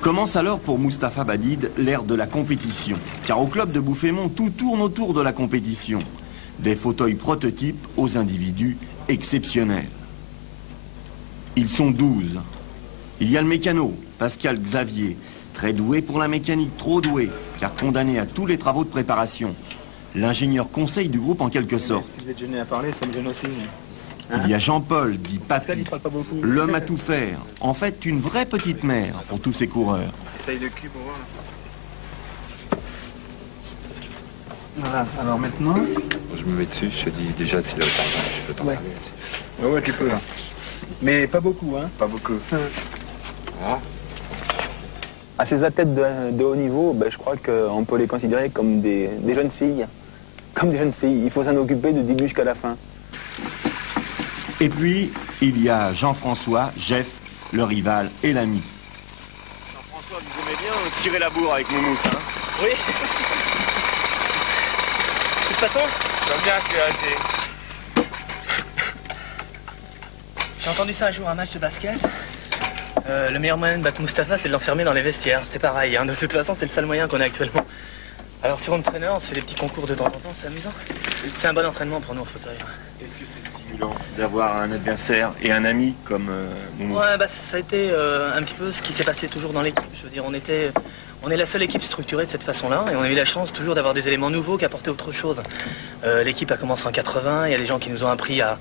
Commence alors pour Mustapha Badid l'ère de la compétition. Car au club de Bouffémont, tout tourne autour de la compétition. Des fauteuils prototypes aux individus exceptionnels. Ils sont 12. Il y a le mécano, Pascal Xavier, très doué pour la mécanique, trop doué, car condamné à tous les travaux de préparation. L'ingénieur conseil du groupe en quelque sorte. Si vous êtes gêné à parler, ça me gêne aussi. Il y a Jean-Paul, dit Papy, parle pas beaucoup. l'homme à tout faire. En fait, une vraie petite mère pour tous ces coureurs. Essaye le cul pour voir. Voilà, alors maintenant... Je me mets dessus, je te dis déjà si le retard, je peux t'en parler. Ouais, tu peux là. Mais pas beaucoup, hein. Pas beaucoup. Voilà. À ces athlètes de haut niveau, ben, je crois qu'on peut les considérer comme des jeunes filles. Comme des jeunes filles. Il faut s'en occuper de début jusqu'à la fin. Et puis, il y a Jean-François, Jeff, le rival et l'ami. Jean-François, vous aimez bien tirer la bourre avec Moumousse, hein? Oui. De toute façon, J'aime bien ce j'ai entendu ça un jour à un match de basket. Le meilleur moyen de battre Mustapha, c'est de l'enfermer dans les vestiaires. C'est pareil, hein. De toute façon, c'est le seul moyen qu'on a actuellement. Alors sur Home-Trainer, on se fait des petits concours de temps en temps, c'est amusant. C'est un bon entraînement pour nous en fauteuil. Est-ce que c'est stimulant d'avoir un adversaire et un ami comme Moumousse? Ouais, bah ça a été un petit peu ce qui s'est passé toujours dans l'équipe. Je veux dire, on est la seule équipe structurée de cette façon-là et on a eu la chance toujours d'avoir des éléments nouveaux qui apportaient autre chose. L'équipe a commencé en 80, il y a des gens qui nous ont appris à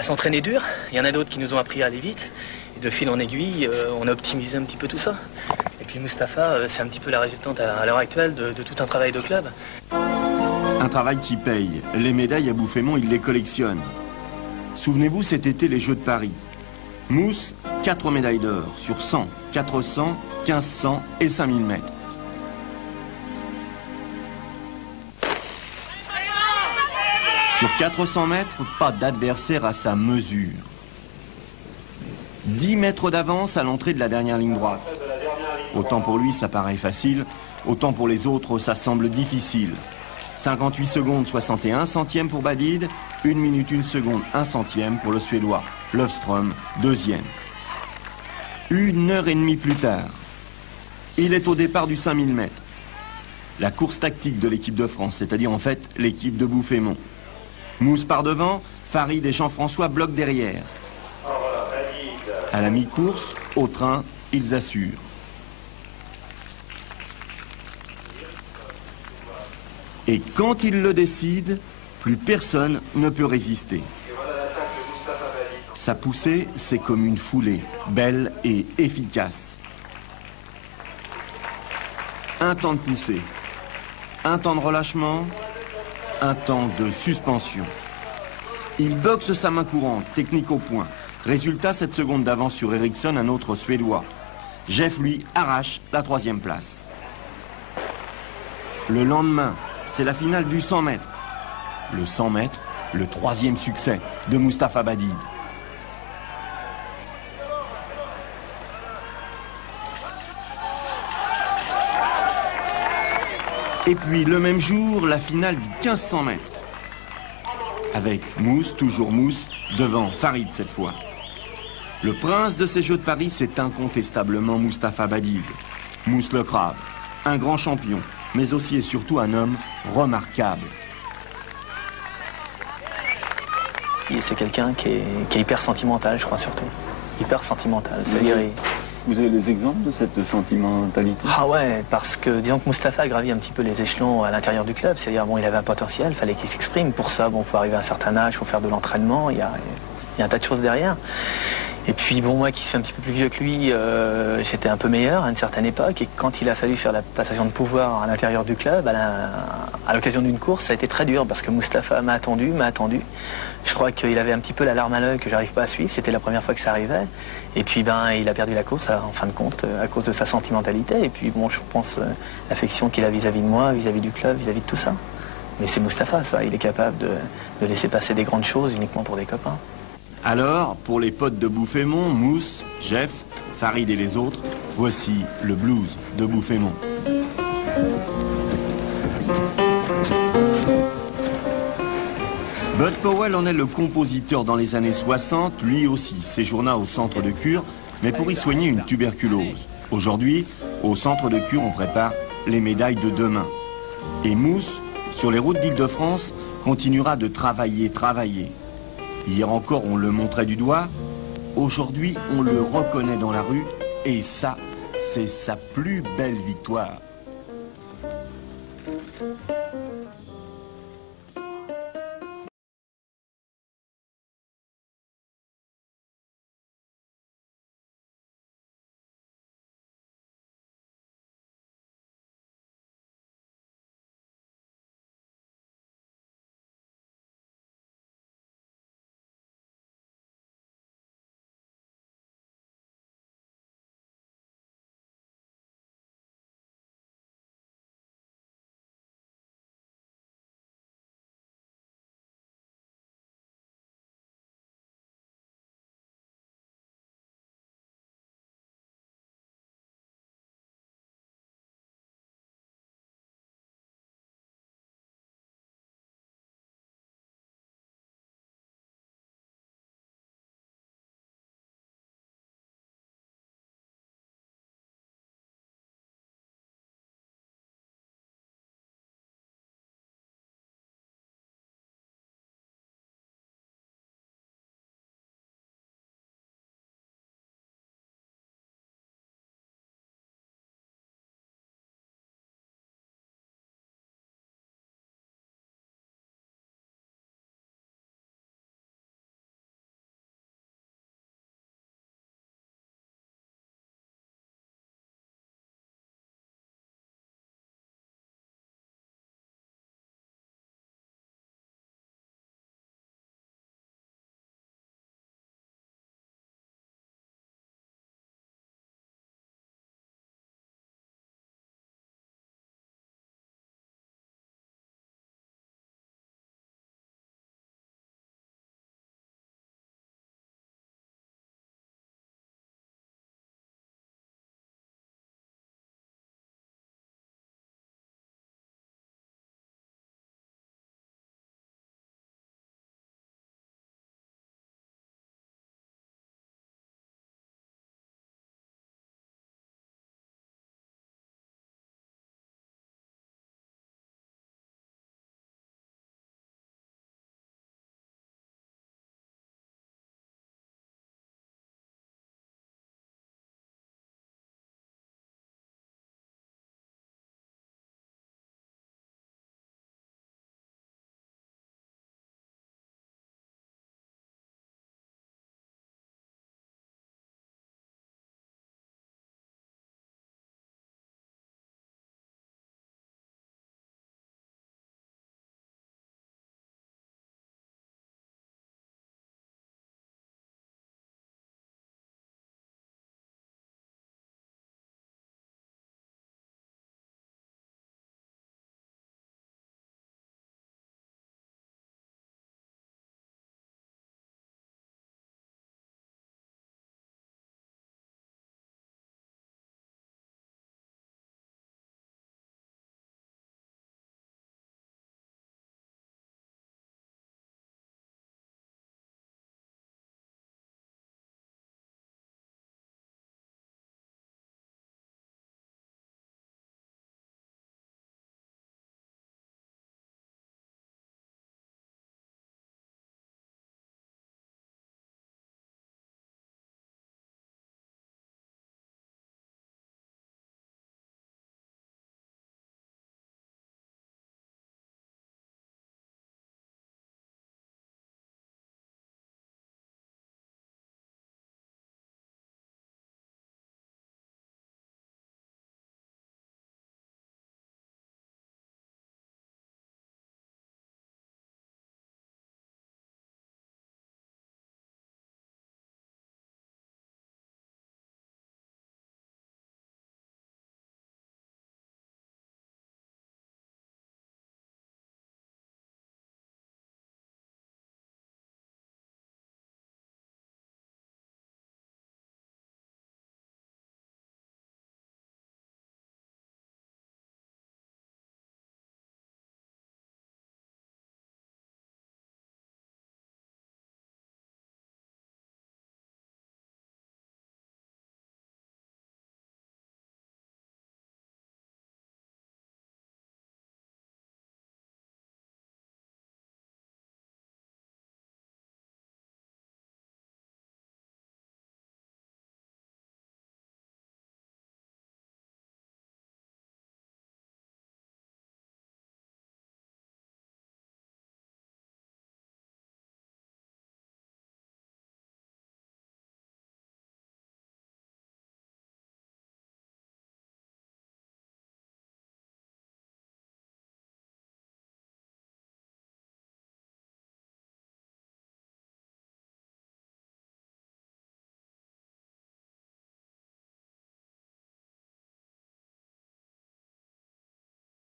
s'entraîner dur, il y en a d'autres qui nous ont appris à aller vite. Et de fil en aiguille, on a optimisé un petit peu tout ça. Et puis Mustapha, c'est un petit peu la résultante à l'heure actuelle de tout un travail de club. Un travail qui paye. Les médailles à Bouffémont, il les collectionne. Souvenez-vous, cet été, les Jeux de Paris. Mousse, 4 médailles d'or sur 100, 400, 1500 et 5000 mètres. Sur 400 mètres, pas d'adversaire à sa mesure. 10 mètres d'avance à l'entrée de la dernière ligne droite. Autant pour lui, ça paraît facile, autant pour les autres, ça semble difficile. 58 secondes 61 centièmes pour Badid, 1 minute 1 seconde 1 centième pour le Suédois. Löfström, deuxième. 1 heure et demie plus tard, il est au départ du 5000 mètres. La course tactique de l'équipe de France, c'est-à-dire en fait l'équipe de Bouffémont. Mousse par devant, Farid et Jean-François bloquent derrière. À la mi-course, au train, ils assurent. Et quand ils le décident, plus personne ne peut résister. Sa poussée, c'est comme une foulée, belle et efficace. Un temps de poussée, un temps de relâchement, un temps de suspension. Il boxe sa main courante, technique au point. Résultat, 7 secondes d'avance sur Eriksson, un autre Suédois. Jeff, lui, arrache la 3e place. Le lendemain, c'est la finale du 100 mètres. Le 100 mètres, le 3e succès de Mustapha Badid. Et puis, le même jour, la finale du 1500 mètres. Avec Mousse, toujours Mousse, devant Farid cette fois. Le prince de ces Jeux de Paris, c'est incontestablement Mustapha Badid. Mousse le crabe, un grand champion, mais aussi et surtout un homme remarquable. C'est quelqu'un qui est hyper sentimental, je crois surtout. Hyper sentimental, c'est-à-dire... Vous avez des exemples de cette sentimentalité? Ah ouais, parce que disons que Mustapha a gravi un petit peu les échelons à l'intérieur du club, c'est-à-dire bon, il avait un potentiel, il fallait qu'il s'exprime. Pour ça, bon, il faut arriver à un certain âge, il faut faire de l'entraînement, il y a un tas de choses derrière. Et puis bon, moi qui suis un petit peu plus vieux que lui, j'étais un peu meilleur à une certaine époque, et quand il a fallu faire la passation de pouvoir à l'intérieur du club, à l'occasion d'une course, ça a été très dur, parce que Mustapha m'a attendu. Je crois qu'il avait un petit peu la larme à l'œil que j'arrive pas à suivre, c'était la première fois que ça arrivait. Et puis ben, il a perdu la course en fin de compte à cause de sa sentimentalité. Et puis bon, je pense l'affection qu'il a vis-à-vis de moi, vis-à-vis du club, vis-à-vis de tout ça. Mais c'est Mustapha, ça, il est capable de laisser passer des grandes choses uniquement pour des copains. Alors, pour les potes de Bouffémont, Mousse, Jeff, Farid et les autres, voici le blues de Bouffémont. Bud Powell en est le compositeur dans les années 60, lui aussi séjourna au centre de cure, mais pour y soigner une tuberculose. Aujourd'hui, Au centre de cure, on prépare les médailles de demain. Et Mousse, sur les routes d'Île-de-France, continuera de travailler. Hier encore, on le montrait du doigt. Aujourd'hui, on le reconnaît dans la rue. Et ça, c'est sa plus belle victoire.